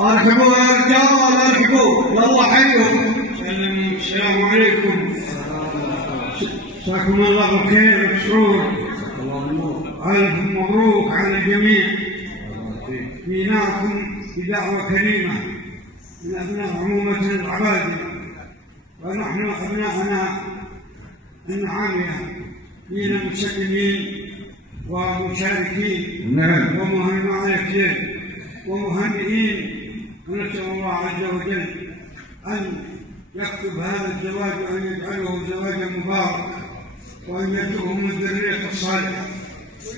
ارحبوا يا رجال، ارحبوا، يلا حيوا. السلام عليكم، مساكم الله بالخير وبسرور. ألف مبروك على الجميع. جيناكم بدعوة كريمة من أبناء عمومة العبادة، ونحن أبناءنا النعامية جينا مسلمين ومشاركين ومهنئين، ونسأل الله عز وجل أن يكتب هذا الزواج وأن يجعله زواجا مباركا، وأن يرزقهم الذرية الصالحة،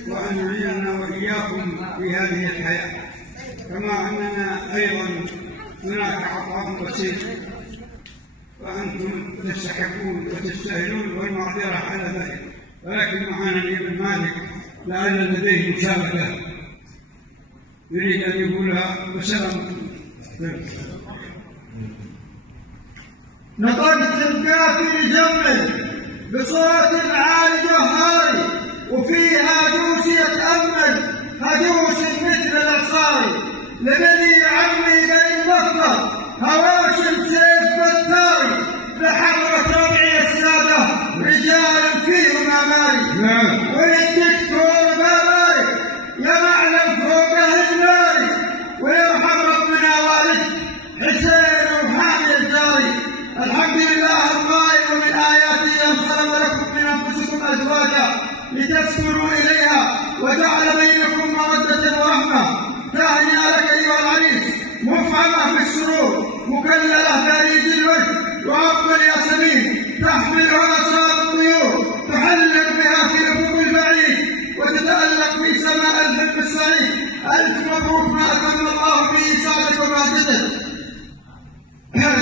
وأن يعيننا وإياكم في هذه الحياة. كما أننا أيضا هناك عطاء بسيط، وأنتم تستحقون وتستاهلون، والمعذرة على ذلك، ولكن معنا الابن مالك لعل لديه مشاركة يريد أن يقولها بسلامة. نطقت الكافي جمل بصوت عالي جهاري، وفيها دوس يتأمل هدوس مثل العصاري، لبني عمي بني المفر هواشم سيف بتاري، لحضرة ربعي السادة رجال فيهم أماري، وللدكتور باباري يا معلم فوقه الناري، ويرحم ربنا والد حسين وحامي الداري. الحمد لله القائل من آياته أن خلق لكم من أنفسكم أزواجا لتسكنوا إليها وجعل بينكم مودة ورحمة. تهنئة لك أيها العريس، مفعمة في السرور، مكللة فريد الوجه وأفضل ياسمين، تحملها أصحاب الطيور، تحلق بها في أفق البعيد، وتتألق في سماء الحلم السعيد. ألف مبروك ما أتم الله به سعدك ومعجزك.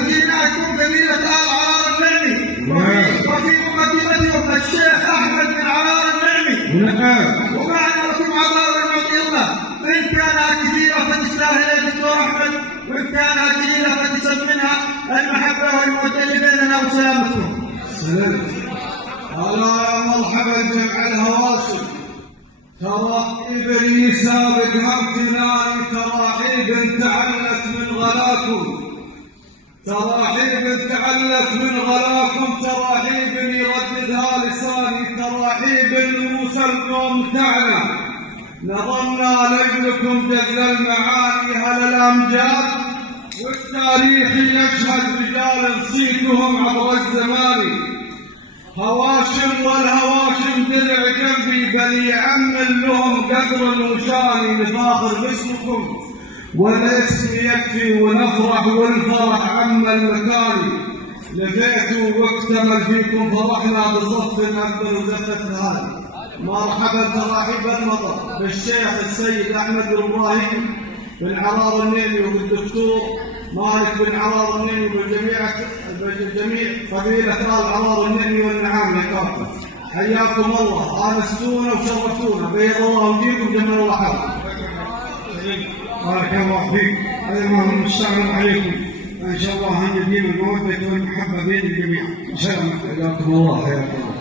جئناكم قبيلة آل عرار النعمي، وفي مقدمتهم الشيخ أحمد بن عرار النعمي، ومعنا لكم عرار رضي الله. إن كانت كثيرة فتستاهل يا دكتور أحمد، وإن كانت قليلة فتسب منها المحبة والمودة اللي بيننا وسلامتكم. هلا يا مرحبا جمع الهواشم. تراحيب لي سابق امتناني، تراحيب تعلت من غلاكم، تراحيب تعلت من غلاكم، تراحيب يرددها لساني، تراحيب موسى القوم تعلم. نظمنا لاجلكم جزل المعاني، هل الامجاد والتاريخ يشهد رجال صيتهم عبر الزمان. هواشم والهواشم درع جنبي، بني عم لهم قدر الوشاني، نفاخر باسمكم والاسم يكفي ونفرح، والفرح عم المكاني. لفيتوا واكتمل فيكم فرحنا بصف اكبر وزفت هذه. مرحبا تراحيب المطر بالشيخ السيد احمد بن ابراهيم بن عرار النيمي، وبالدكتور مالك بن عرار النيمي، وبجميع قبيله ال عرار النيمي والنعاميه كافه. حياكم الله، انستونا وشرفتونا، بيض الله وجيكم، جمال الله حالكم. بارك الله فيك. أيها المستعان عليكم، إن شاء الله أن يديم المودة والمحبة بين الجميع. حياكم الله، حياكم الله.